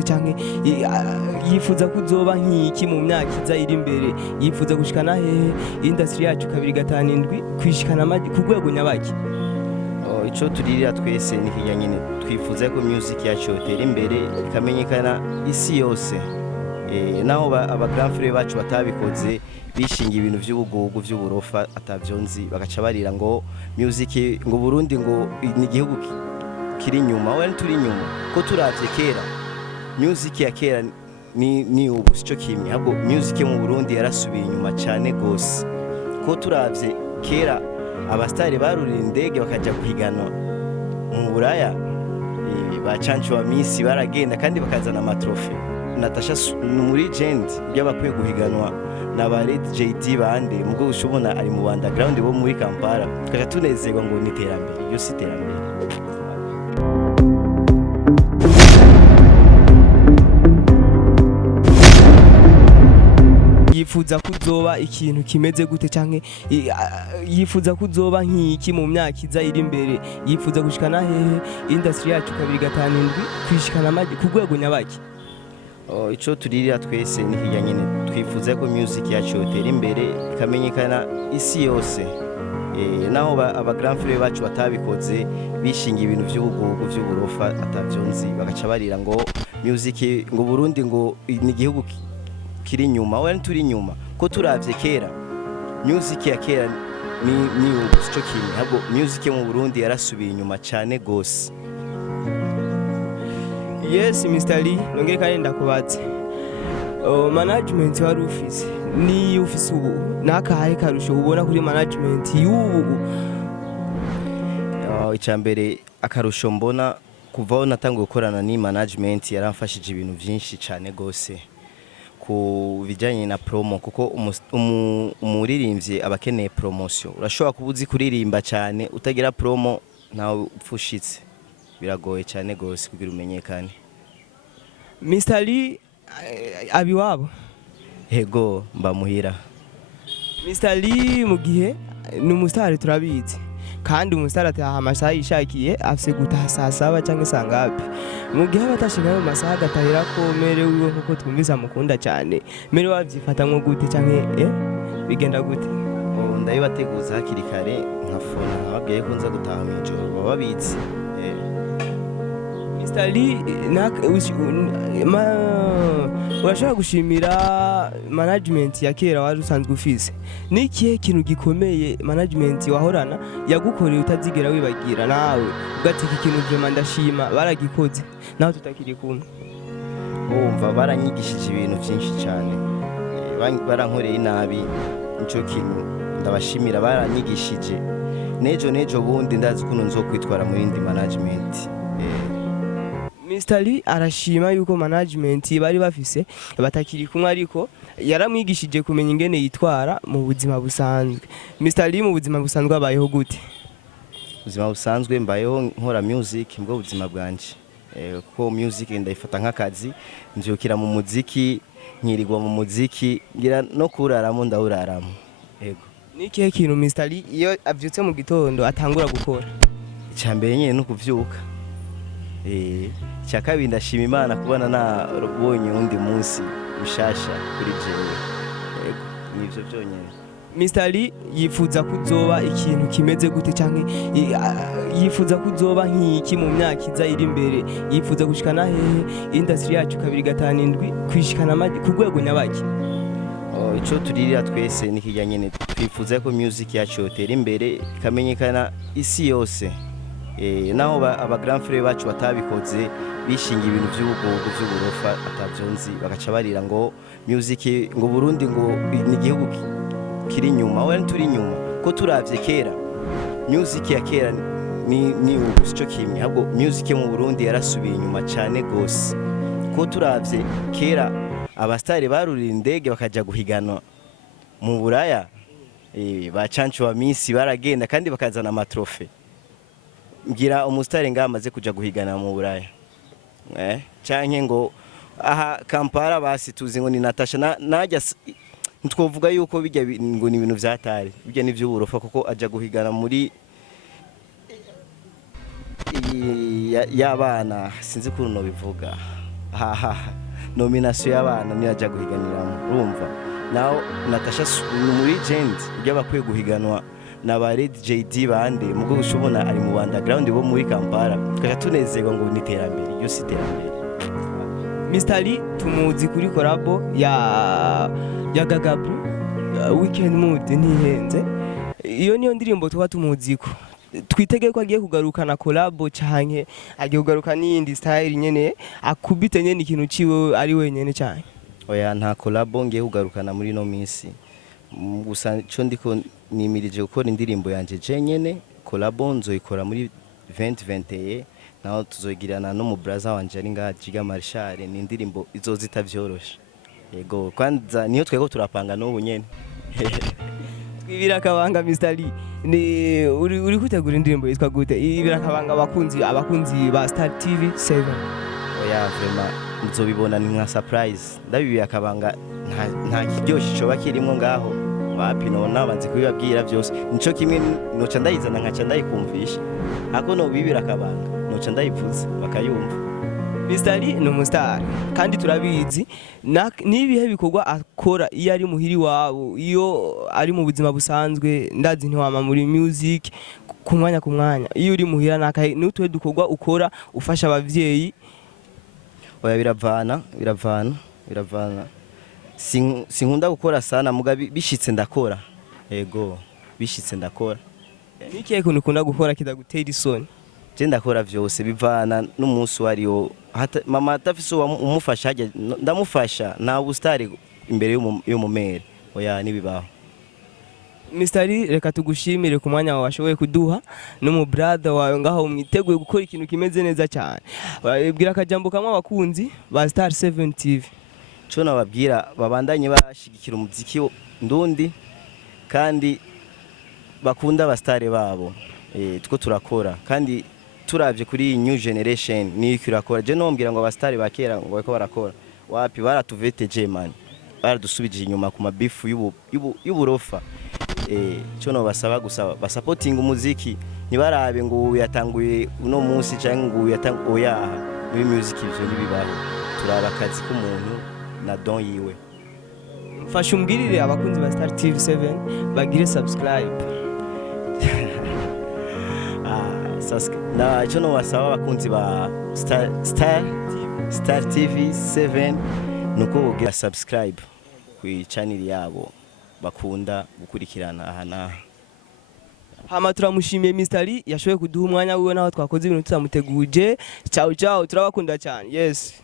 gute canke yifuza kuzoba nk'iki mu myaka iza iri imbere yifuza gushikana hehe industry yacu 257 kwishikana ku rwego nyabaki ico turirira twese ni kijanye twifuza ko music yacu yotera imbere ikamenyekana isi yose naho aba grand frère bacu batabikoze bishinga ibintu vy'ubugugu vy'uburofa atavyonzi bagaca barira ngo music ngo Burundi ngo ni igihugu kiri nyuma wari turi nyuma ko turavye kera music ya kera ni ubu sico kimwe ahubwo music mu Burundi yarasubiye inyuma cyane gose ko turavye kera abastari barurira indege bakaja kuhiganwa mu Buraya bacancu wa misi baragenda kandi bakazana amatrofe NATASHA muri legend by'abakwiye guhiganwa na ba Red JD bande mugo ushobona ari mu underground bo muri Kampala tukaja tunezerwa ngo ni terambere yo si terambere yifuza kuzoba ikintu kimeze gute canke yifuza kuzoba nk'iki mu myaka iza iri imbere yifuza gushikana hehe industry yacu 257 kwishikana ku rwego nyabaki ico turirira twese ni kijanye twifuza ko music yacu yotera imbere ikamenyekana isi yose naho aba grand frère bacu batabikoze bishinga ibintu vy'ubugugu vy'uburofa atavyonzi bagaca barira ngo music ngo Burundi ngo ni igihugu kiri nyuma wari turi nyuma ko turavye kera music ya kera ni ubu sico kimwe ahubwo music mu Burundi yarasubiye inyuma cyane gose. Yes Mr. Lee nongere kandi ndakubatse management wari ufise ni ufise ubu nakahaye karusho ubona kuri management y'ubu icambere akarusho mbona kuvaho natangiye gukorana ni management yaramfashije ibintu byinshi cyane gose ku bijanye na promo kuko umuririmbyi abakeneye promotion urashobora kubuzi kuririmba cyane utagira promo nawe upfushitse biragoye cyane gose kugira umenyekane. Mr. Lee abi wabo hego mbamuhira. Mr. Lee mu gihe ni umustar turabizi kandi umustar ataha amasaha yishakiye afise gutaha saa 7 canke sangapi mu gihe batashika mu masaha gatahira ko merewe nkuko twumvisa mukunda cyane mere wavyifata nko gute canke bigenda gute ndayibateguza hakiri kare nkafona ababwiye ko nza gutaha mu ijoro bababizi. Mr. Lee urashobora gushimira management ya kera wari usanzwe ufise ni ikihe kintu gikomeye management wahorana yagukoreye utazigera wibagira nawe ugateka ikintu vraiment ndashima baragikoze naho tutakiri kumwe umva baranyigishije ibintu byinshi cyane barankoreye nabi nico kintu ndabashimira baranyigishije nejo bundi ndazi kuno nzokwitwara muri indi management. Mr. Lee arashima yuko management bari bafise batakiri kumwe ariko yaramwigishije kumenya ingene yitwara mu buzima busanzwe. Mr. Lee mu buzima busanzwe abayeho gute? Buzima busanzwe mbayeho nkora music mbwo buzima bwanje kuko music ndayifata nk'akazi nvyukira mu muziki nkirirwa mu muziki ngira no kuraramo ndawuraramo. Yego nikihe kintu Mr. Lee iyo avyutse mu gitondo atangura gukora? Icyambere nyene no kuvyuka cyakabiri ndashima Imana kubona nabonye undi munsi ushasha kuri jewe. Yego nivyo byonyene. Mr. Lee yifuza kuzoba ikintu kimeze gute canke yifuza kuzoba nk'iki mu myaka iza iri imbere yifuza gushikana hehe industry yacu 257 kwishikana ku rwego nyabaki ico turirira twese ni kijanye twifuza ko music yacu yotera imbere ikamenyekana isi yose naho aba grand frère bacu batabikoze bishinga ibintu vy'ubugugu vy'uburofa atavyonzi bagaca barira ngo music ngo Burundi ngo ni igihugu kiri nyuma wari turi nyuma ko turavye kera music ya kera ni ubu sico kimwe ahubwo music mu Burundi yarasubiye inyuma cyane gose ko turavye kera abastari barurira indege bakaja guhiganwa mu Buraya bacancu wa misi baragenda kandi bakazana amatrofe ngira umustari ngamaze kuja guhigana mu Buraya canke ngo aha Kampala basi tuzi ngo ni NATASHA najya ntwovuga yuko bijya ngo ni ibintu vyatari bijya ni vy'uburofa kuko aja guhigana muri y'abana sinzi ko no bivuga nomination y'abana niyo ajya guhiganiramo urumva naho Natasha muri legend ibyo bakwiye guhiganwa na ba Red JD bande mugo gushobona ari mu underground bo muri Kampala tukaja tunezerwa ngo ni terambere iyo si terambere. Mr. Lee tumuzi kuri collabo ya Gagabu Weekend Mood ntihenze iyo niyo ndirimbo tuba tumuziko twitege ko agiye kugarukana collabo cyane agiye kugaruka n'indi style nyene akubite nyene ikintu ciwe ari wenyene cyane. Oya nta collabo ngiye kugarukana muri no minsi gusa cyo ndiko nimirije gukora indirimbo yanje je nyene collabo nzoyikora muri 2021 naho tuzogirana no mu brother wanje ari nga Jiga Marshal ni indirimbo izozita vyoroshe yego kwanza niyo twego turapanga n'ubu nyene. Ibirakabanga Mr. Lee ni uri kutegura indirimbo yitwa gute ibirakabanga abakunzi ba Star TV 7? Oya vraiment muzobibona ni nka surprise ndabibiye akabanga nta kiryoshye coba kirimo ngaho wapi nona banze kubibabwira byose nico kimwe noca ndayizana nkaca ndayikumvisha ako no bibira akabanga noca ndayivuza bakayumva. Mr. Lee ni umustar kandi turabizi nibihe bikorwa akora iyo ari muhiri wabo iyo ari mu buzima busanzwe ndazi ntiwama muri music ku mwanya iyo uri muhira nakahe n'utwe dukorwa ukora ufasha abavyeyi. Oya biravana sinkunda gukora sana muga bishitse ndakora yego bishitse ndakora. Nikihe kuntu ukunda gukora kidagutera isoni? Je ndakora vyose bivana n'umunsi wariyo mama atafise umufasha hajya ndamufasha nta bustari imbere y'umumere oya nibibaho. Mr. Lee reka tugushimire ku mwanya wawe washoboye kuduha no mu brother wawe ngaho mwiteguye gukora ikintu kimeze neza cyane. Bwira akajambo kamwe abakunzi ba Star 7 TV. Cyo nababwira babandanye bashigikira umuziki ndundi kandi bakunda abastare babo tuko turakora kandi turavye kuri new generation ni kirakora je nombwira ngo abastare bakera ngo bako barakora wapi baratuveteje man baradusubije inyuma ku mabifu y'uburofa cyo no basaba gusaba basupporting umuziki ntibarabe ngo yatanguye uno munsi cyangwa ngo yatanguye muri music ivyo nibibaho turaba akazi k'umuntu na don yiwe. Mfasha umbwirire abakunzi ba Star TV 7 bagire subscribe. Na cyo no basaba abakunzi ba Star TV 7 nuko bogira subscribe ku channel yabo bakunda gukurikirana aha naha. Hama turamushimiye Mr. Lee yashoboye kuduha umwanya wiwe naho twakoze ibintu tutamuteguje. Ciao turabakunda cyane. Yes.